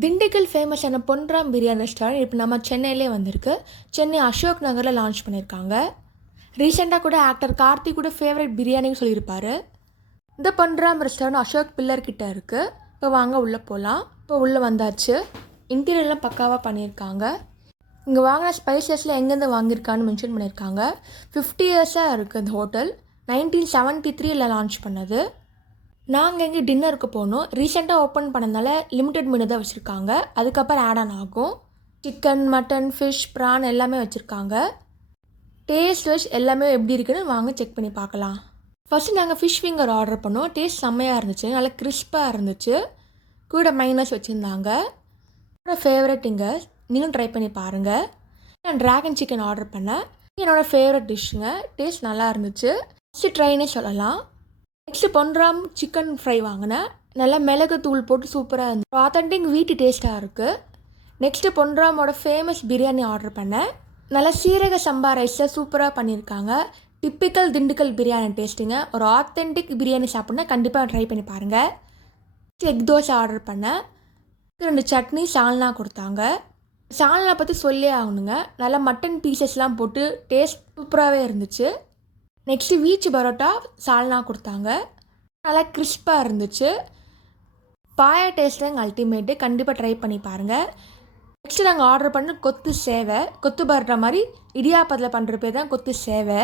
திண்டுக்கல் ஃபேமஸான பொன்ராம் பிரியாணி ரெஸ்டாரண்ட் இப்போ நம்ம சென்னையிலே வந்திருக்கு. சென்னை அசோக் நகரில் லான்ச் பண்ணியிருக்காங்க. ரீசெண்டாக கூட ஆக்டர் கார்த்திக் கூட ஃபேவரட் பிரியாணின்னு சொல்லியிருப்பார். இந்த பொன்ராம் ரெஸ்டாரண்ட் அசோக் பில்லர் கிட்ட இருக்குது. இப்போ வாங்க உள்ளே போகலாம். இப்போ உள்ளே வந்தாச்சு. இன்டீரியர்லாம் பக்காவாக பண்ணியிருக்காங்க. இங்கே வாங்கின ஸ்பைசஸில் எங்கேருந்து வாங்கியிருக்கான்னு மென்ஷன் பண்ணியிருக்காங்க. 50 இயர்ஸாக இருக்குது இந்த ஹோட்டல். 1973 லான்ச் பண்ணது. நாங்கள் எங்கே டின்னருக்கு போனோம். ரீசெண்டாக ஓப்பன் பண்ணதுனால லிமிட்டட் மெனு தான் வச்சுருக்காங்க. அதுக்கப்புறம் ஆட் ஆன் ஆகும். சிக்கன், மட்டன், ஃபிஷ், ப்ரான் எல்லாமே வச்சுருக்காங்க. டேஸ்ட் வைஸ் எல்லாமே எப்படி இருக்குன்னு வாங்க செக் பண்ணி பார்க்கலாம். ஃபஸ்ட்டு நாங்கள் ஃபிஷ் ஃபிங்கர் ஆர்டர் பண்ணோம். டேஸ்ட் செம்மையாக இருந்துச்சு. நல்லா கிறிஸ்பாக இருந்துச்சு. கூட மைனஸ் வச்சுருந்தாங்க. என்னோடய ஃபேவரெட்டுங்க, நீங்களும் ட்ரை பண்ணி பாருங்கள். நான் ட்ராகன் சிக்கன் ஆர்டர் பண்ணேன். என்னோடய ஃபேவரட் டிஷ்ஷுங்க. டேஸ்ட் நல்லா இருந்துச்சு. ஃபஸ்ட்டு ட்ரைனே சொல்லலாம். நெக்ஸ்ட்டு பொன்ராம் சிக்கன் ஃப்ரை வாங்கினேன். நல்லா மிளகு தூள் போட்டு சூப்பராக இருந்துச்சு. ஆத்தென்டிக் வீட்டு டேஸ்ட்டாக இருக்குது. நெக்ஸ்ட்டு பொன்ராமோட ஃபேமஸ் பிரியாணி ஆர்டர் பண்ணேன். நல்லா சீரக சம்பா ரைஸில் சூப்பராக பண்ணியிருக்காங்க. டிப்பிக்கல் திண்டுக்கல் பிரியாணி டேஸ்ட்டுங்க. ஒரு ஆத்தென்டிக் பிரியாணி சாப்பிட்னா கண்டிப்பாக ட்ரை பண்ணி பாருங்கள். எக் தோசை ஆர்டர் பண்ணேன். 2 சட்னி, சால்னா கொடுத்தாங்க. சால்னா பற்றி சொல்லி ஆகணுங்க. நல்லா மட்டன் பீசஸ்லாம் போட்டு டேஸ்ட் சூப்பராகவே இருந்துச்சு. நெக்ஸ்ட்டு வீச்சு பரோட்டா சால்னா கொடுத்தாங்க. நல்லா கிறிஸ்பாக இருந்துச்சு. பாயா டேஸ்ட்டில் எங்கள் அல்டிமேட்டு. கண்டிப்பாக ட்ரை பண்ணி பாருங்கள். நெக்ஸ்ட்டு நாங்கள் ஆர்டர் பண்ண கொத்து சேவை. கொத்து பரோட்டா மாதிரி இடியாப்பத்தில் பண்ணுற பேர் தான் கொத்து சேவை.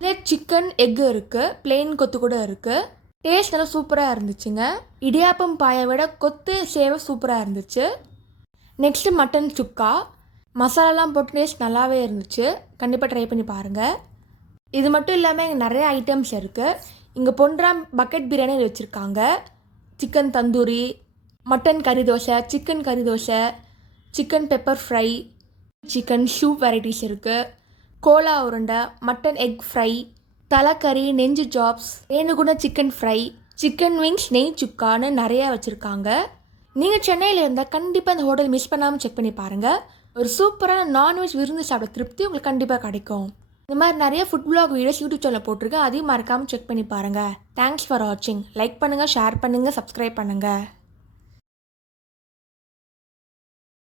இதே சிக்கன், எக்கு இருக்குது. பிளெயின் கொத்து கூட இருக்குது. டேஸ்ட் நல்லா சூப்பராக இருந்துச்சுங்க. இடியாப்பம் பாயை விட கொத்து சேவை சூப்பராக இருந்துச்சு. நெக்ஸ்ட்டு மட்டன் சுக்கா. மசாலாலாம் போட்டு டேஸ்ட் நல்லாவே இருந்துச்சு. கண்டிப்பாக ட்ரை பண்ணி பாருங்கள். இது மட்டும் இல்லாமல் இங்கே நிறைய ஐட்டம்ஸ் இருக்குது. இங்கே பொன்ராம் பக்கெட் பிரியாணி வச்சுருக்காங்க. சிக்கன் தந்தூரி, மட்டன் கறி தோசை, சிக்கன் கறி dosa, chicken pepper fry, chicken soup varieties இருக்குது. கோலா உருண்டை, மட்டன் எக் ஃப்ரை, தலைக்கறி, நெஞ்சு ஜாப்ஸ், ரேணுகுண சிக்கன் ஃப்ரை, சிக்கன் விங்ஸ், நெய் சுக்கான்னு நிறையா வச்சுருக்காங்க. நீங்கள் சென்னையில் இருந்தால் கண்டிப்பாக இந்த ஹோட்டல் மிஸ் பண்ணாமல் செக் பண்ணி பாருங்கள். ஒரு சூப்பரான நான்வெஜ் விருந்து சாப்பிட திருப்தி உங்களுக்கு கண்டிப்பாக கிடைக்கும். இந்த மாதிரி நிறைய ஃபுட் வ்ளாக் வீடியோஸ் யூடியூப் சேனலில் போட்டிருக்கேன். அதையும் மறக்காமல் செக் பண்ணி பாருங்கள். தேங்க்ஸ் ஃபார் வாட்சிங். லைக் பண்ணுங்கள், ஷேர் பண்ணுங்கள், சப்ஸ்கிரைப் பண்ணுங்கள்.